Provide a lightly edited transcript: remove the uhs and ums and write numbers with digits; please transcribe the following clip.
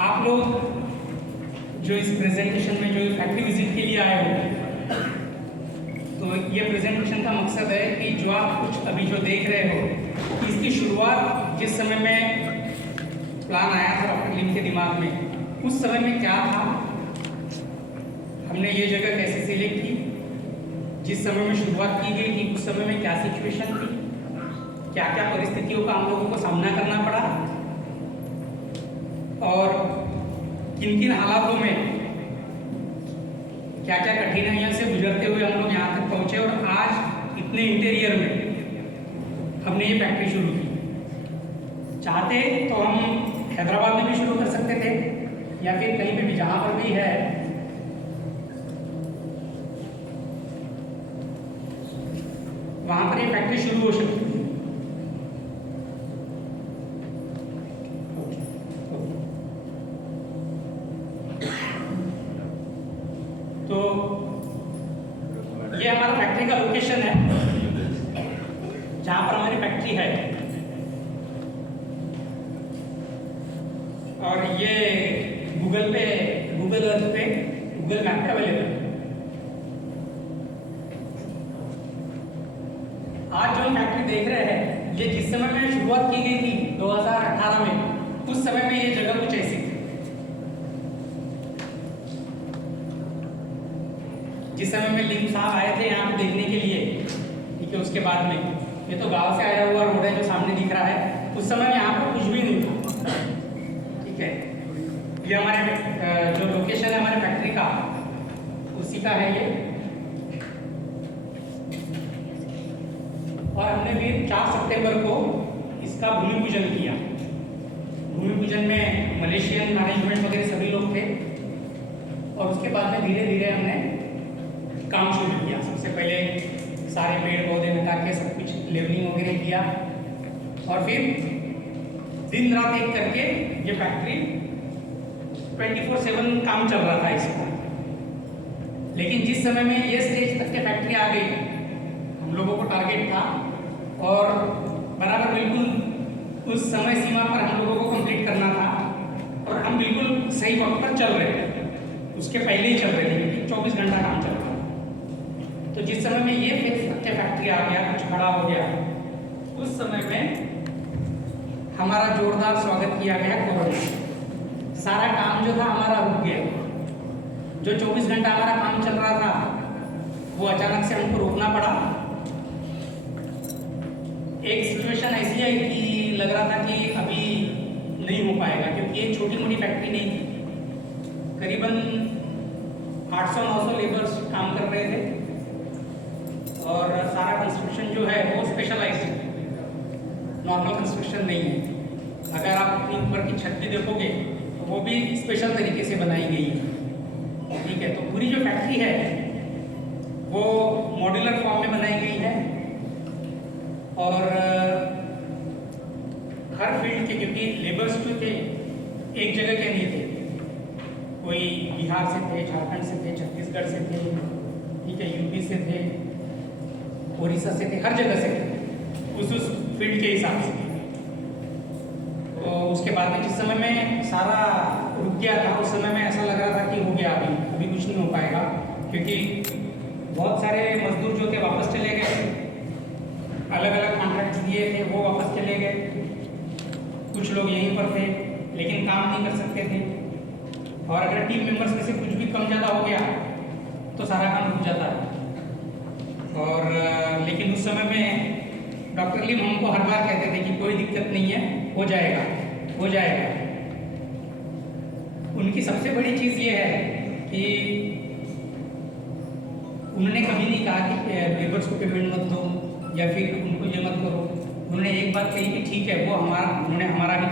आप लोग जो इस प्रेजेंटेशन में जो फैक्ट्री विजिट के लिए आए हो, तो ये प्रेजेंटेशन का मकसद है कि जो आप कुछ अभी जो देख रहे हो कि इसकी शुरुआत जिस समय में प्लान आया था डॉक्टर लिम के दिमाग में, उस समय में क्या था, हमने ये जगह कैसे सिलेक्ट की, जिस समय में शुरुआत की गई थी उस समय में क्या सिचुएशन थी, क्या क्या परिस्थितियों का हम लोगों को सामना करना पड़ा और किन किन हालातों में क्या क्या कठिनाइयों से गुजरते हुए हम लोग यहाँ तक पहुँचे और आज इतने इंटीरियर में हमने ये फैक्ट्री शुरू की। चाहते तो हम हैदराबाद में भी शुरू कर सकते थे या फिर कहीं पे भी, जहाँ पर भी है वहाँ पर ये फैक्ट्री शुरू हो सकती है। तो ये हमारा फैक्ट्री का लोकेशन है, जहाँ पर हमारी फैक्ट्री है, और ये गूगल अर्थ पे, गूगल मैप पे अवेलेबल है। आज जो हम फैक्ट्री देख रहे हैं, ये जिस समय में शुरुआत की गई थी 2018 में, उस समय में ये जगह कुछ ऐसी थी। जिस समय में लिम साहब आए थे यहाँ पे देखने के लिए, ठीक है, उसके बाद में ये तो गांव से आया हुआ रोड है जो सामने दिख रहा है, उस समय में यहाँ पर कुछ भी नहीं था। ठीक है, ये हमारे जो लोकेशन है हमारे फैक्ट्री का, उसी का है ये। और हमने भी 4 सितंबर को इसका भूमि पूजन किया। भूमि पूजन में मलेशियन मैनेजमेंट वगैरह सभी लोग थे, और उसके बाद में धीरे धीरे हमने काम शुरू किया। सबसे पहले सारे पेड़ पौधे मिटा के सब कुछ लेवलिंग वगैरह किया, और फिर दिन रात एक करके ये फैक्ट्री 24/7 काम चल रहा था इसका। लेकिन जिस समय में ये स्टेज तक के फैक्ट्री आ गई, हम लोगों को टारगेट था और बराबर बिल्कुल उस समय सीमा पर हम लोगों को कंप्लीट करना था, और हम बिल्कुल सही वक्त पर चल रहे थे, उसके पहले ही चल रहे थे क्योंकि 24 घंटा काम चल रहा था। तो जिस समय में ये फैक्ट्री आ गया, कुछ खड़ा हो गया, उस समय में हमारा जोरदार स्वागत किया गया कोरोना। सारा काम जो था हमारा रुक गया। जो 24 घंटा हमारा काम चल रहा था वो अचानक से हमको रोकना पड़ा। एक सिचुएशन ऐसी है कि लग रहा था कि अभी नहीं हो पाएगा, क्योंकि ये छोटी मोटी फैक्ट्री नहीं थी। करीबन 800-900 लेबर्स काम कर रहे थे, और सारा कंस्ट्रक्शन जो है वो स्पेशलाइज्ड है, नॉर्मल कंस्ट्रक्शन नहीं है। अगर आप अपनी ऊपर की छत भी देखोगे तो वो भी स्पेशल तरीके से बनाई गई है। ठीक है, तो पूरी जो फैक्ट्री है वो मॉड्यूलर फॉर्म में बनाई गई है, और हर फील्ड के, क्योंकि लेबर्स जो थे एक जगह के नहीं थे, कोई बिहार से थे, झारखंड से थे, छत्तीसगढ़ से थे, ठीक है, यूपी से थे, उड़ीसा से थे, हर जगह से थे, उस फील्ड के हिसाब से। तो उसके बाद में जिस समय में सारा रुक गया था, उस समय में ऐसा लग रहा था कि हो गया, अभी कुछ नहीं हो पाएगा, क्योंकि बहुत सारे मजदूर जो थे वापस चले गए, अलग अलग कॉन्ट्रैक्ट्स दिए थे वो वापस चले गए, कुछ लोग यहीं पर थे लेकिन काम नहीं कर सकते थे, और अगर टीम मेंबर्स में से कुछ भी कम ज़्यादा हो गया तो सारा काम रुक जाता है। और लेकिन उस समय में डॉक्टर लिम हमको हर बार कहते थे कि कोई दिक्कत नहीं है, हो जाएगा हो जाएगा। उनकी सबसे बड़ी चीज़ ये है कि उन्होंने कभी नहीं कहा कि लेबर्स को पेमेंट मत दो या फिर उनको ये मत करो। उन्होंने एक बात कही कि ठीक है, वो उन्होंने हमारा भी